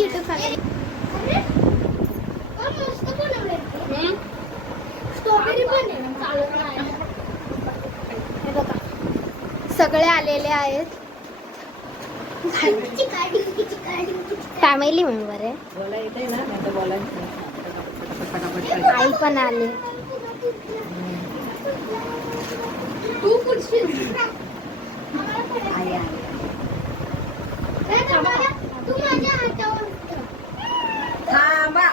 YouTube family. Strawberry पण हे बघा सगळे आलेले आहेत. फॅमिली मेंबर आहे. आई पण आले. तू थांबा,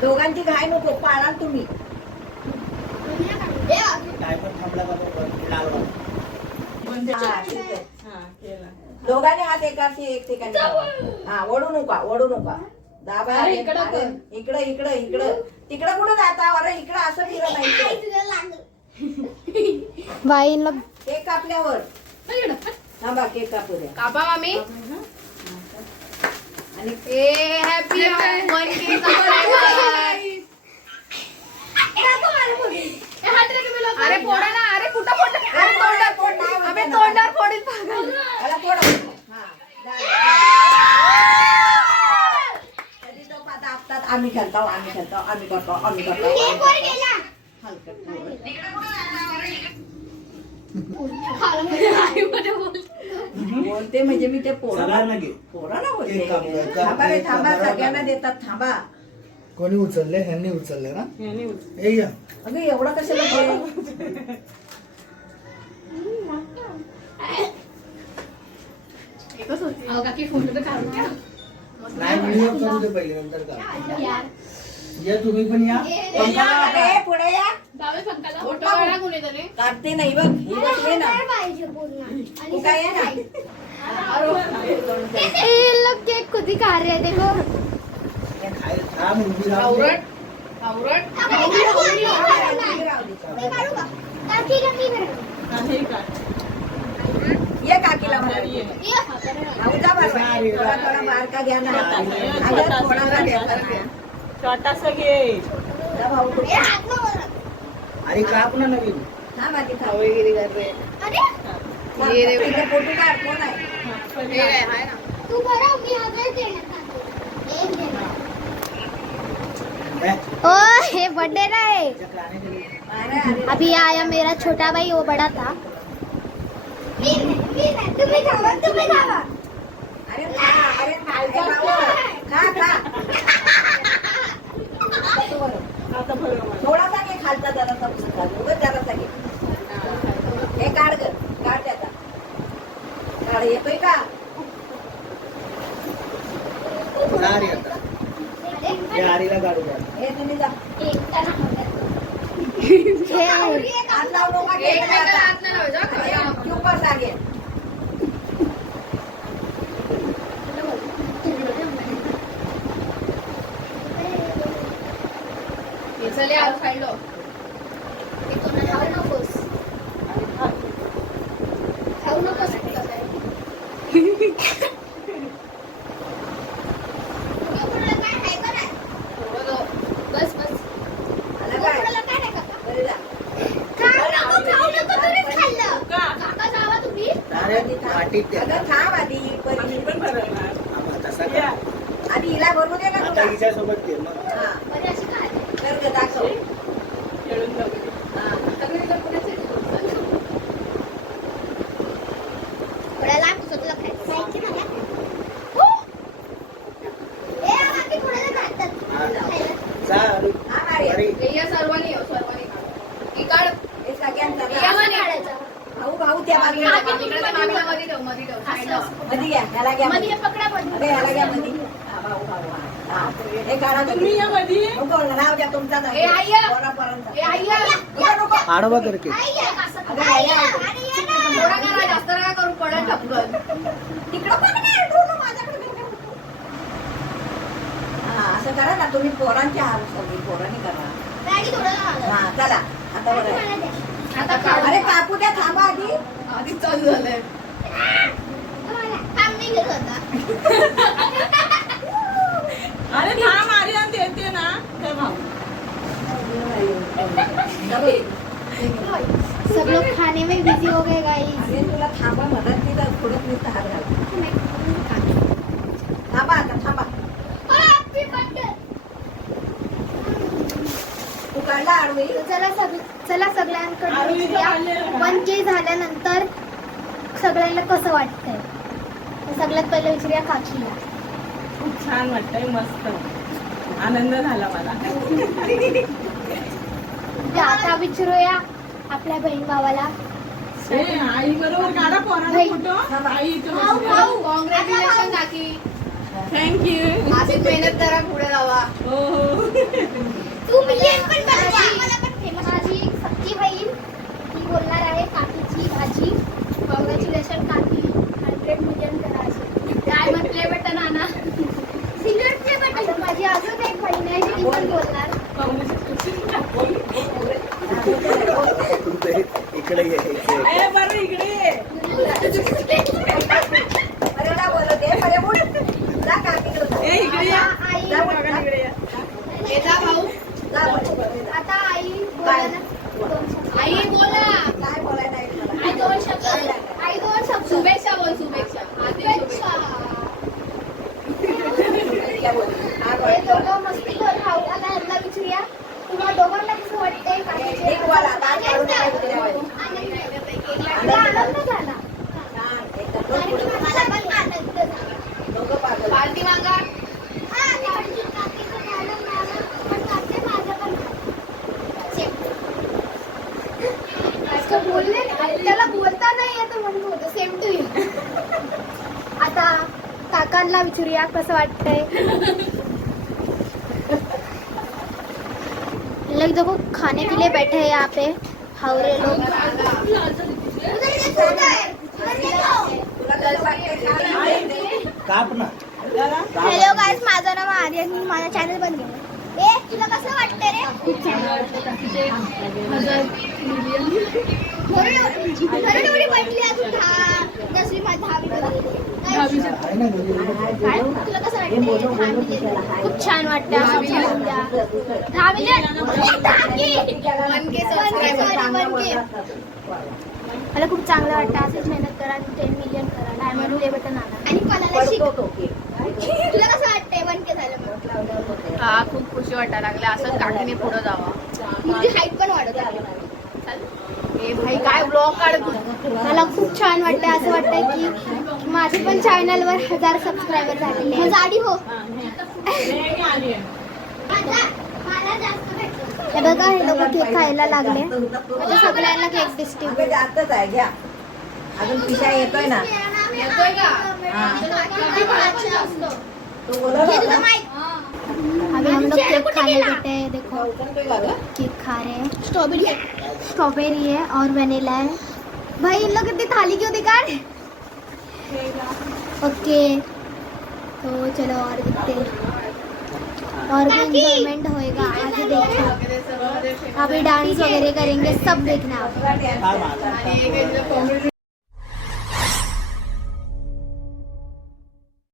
दोघांची घाई नको, पाळाल तुम्ही. दोघांनी हात एकाशी एक ठिकाणी लावा. हा, ओढू नका दाबा. इकडं इकडं तिकडं कुठं जाता? अरे इकडं असं फिरत नाही. बाईंना केक कापल्यावर थांबा, केक कापू द्या. कापा मामी. आणि हॅपी अरे फोडा ना. अरे कुठं फोडलं? अरे तोंडावर फोडील. त्याला फोडा. हा, कधी तो पाता आपतात. आम्ही खेळतो, आम्ही करतो. बोलते म्हणजे मी ते पोराला बोलते. थांबा, सगळ्यांना देतात. थांबा. कोणी उचलले? ह्यांनी उचलले ना? हे घ्या. अगं एवढा कशाला नाही, व्हिडिओ करू दे पहिले, नंतर का. या तुम्ही पण या. पुढे या. काढते नाही बघ. हे ना काय आहे ना. ये लोग केक खुद ही खा रहे हैं देखो. ये काकीला थोडा बारका घ्या ना. थोडा छोटासा घे. अरे काप ना नवीन. हा माझी वगैरे कर रे. फोटो काढ. कोण आहे? तू भरा मी आगे देणार. ओ ये बर्थडे ना है. अभी आया मेरा छोटा भाई, वो बड़ा था. तुम्ही खावा. अरे खा. थोडासा घे खालचा, जरासा घे. हे काढ त्याचा. काढ. येतोय का? आरीला काढू द्या. हे तुम्ही जा. हात लावू नका. चुप बसा घे. चले आज खाल्लो. खाऊ नकोस. बस आला काय? घरी जा. पाटीत द्या. अगं थांब आधी. तसा का? आधी हिला भरू दे ना आता तुला. हिच्यासोबत घे मग. हा. कर गं, दाखव. खेळून जाऊ. जा अरे. हा, मारे. या सर्वांनी इकाळ हे सगळ्यांचा काढायचा. भाऊ त्या मागे मध्ये ठेव. मध्ये घ्या. ह्याला घ्या. मध्ये पकडा मध्ये. अरे ह्याला घ्या मध्ये. हा, भाऊ. हा. हे काढा तुम्ही. नको, नाव द्या तुमचा. ए, आय्या. कोणापर्यंत. नको. आडवा करके. अगं, ह्याला. थोडा करा, जास्त नका करू. पडत ठपकन. तिकडं पण नाही. डोळं माझ्याकडे नाही. हा, असं करा ना तुम्ही. पोरांची हार सगळी पोरांनी करा. हा, चला आता बरं. आता काढ. अरे कापू द्या. थांबा आधी. आधीच चालू झालंय. अरे थांब, आर्यन देते ना. सब लोग खाने में बिजी हो गए गाइस. अरे तुला थांबा मदत नाही तर थोडं मी हात घाला. काढला आडवी. चला सगळ्यांकडे विचारूया 1K झाल्यानंतर सगळ्यांना कसं वाटतंय. सगळ्यात पहिलं विचारूया काकीला. खूप छान वाटतंय, मस्त आनंद झाला मला. आता विचारूया आपल्या बहीण भावाला. आई बरोबर काढा पोराला फोटो. आई कॉंग्रॅच्युलेशन काकी. थँक्यू. अशीच मेहनत करा, पुढे जावा. हो हो. तू मिलियन पण बनवा. आम्हाला पण फेमस. माझी सख्खी बहीण ती बोलणार आहे काकीची भाजी. कॉंग्रॅच्युलेशन काकी, 100 मिलियन करा. काय म्हटले बटन आणा. Silver play button. माझी अजून एक बहीण आहे ती पण बोलणार. इकडे ये, इकडे ये. बरं इकडे ये. अरे ना बोलत आहे, अरे बोल. जा काकीकडे जा. ए, इकडे या. आई जा बोल. इकडे या. जा भाऊ. जा बोल. आता आई बोला. आई बोला. काय बोलायला नाही तुला. आई दोन शब्द. आई दोन शब्द. शुभेच्छा बोल. शुभेच्छा. शुभेच्छा. काय बोल. हा बोल. हे दोघं मस्ती कर खाऊ. आता ह्यांना विचारूया तुम्हाला दोघांना कसं वाटतंय काकीचे. एक बोला, दात काढून नका इकडे यावं. आनंद झाला. छान, एकदम. दोन पुढे. मला पण आनंद झाला. दोघं पागल. पार्टी मागा. बोलले त्याला बोलता नाही येत म्हणून होतं. Same to you. आता काकांना विचारूया कसं वाटतंय. लोग देखो खाने के लिए बैठे हैं यहाँ पे हावरे लोग. तुला कसं वाटतंय? छान आहे. काप ना. हॅलो गाईस, माझं नाव आर्यन. मी माझा चॅनल बंद केलं. ए तुला कसं वाटतंय रे. एवढी पडली अजून 10वी आहे ना घरी. तुला कसं वाटतंय. खूप छान वाटतं. मला खूप चांगलं वाटतं. असंच मेहनत करा, 10 मिलियन करा, डायमंड प्ले बटन आणा आणि कोणाला शिक. तुला कसं वाटतंय 1K झालं म्हणून. हा, खूप खुशी वाटायला लागली. असंच काकीने पुढे जावा. तुझी हाईट पण वाढत आहे. ए भाई, काय ब्लॉग काढतो. मला खूप छान वाटतंय. असं वाटतंय की माझे पण चॅनलवर 1000 सबस्क्रायबर झालेले आहेत. जाडी हो. हे बघा, हे लोक केक खायला लागले. आता सगळ्यांना केक दिसते. अगं जास्तच आहे, घ्या. अजून पिशा येतोय ना. तू बोलत होता. अभी हम लोग केक खाने बैठे हैं. देखो उतरतोय का गं? केक खा रहे हैं. स्ट्रॉबेरी है और वेनिला है. भाई इन लोग इतनी थाली क्यों दिखा रहे. ओके तो चलो और देखते हैं. और भी एंजॉयमेंट होएगा. आगे देखो, अभी डांस वगैरह करेंगे, सब देखना. हा, माझा.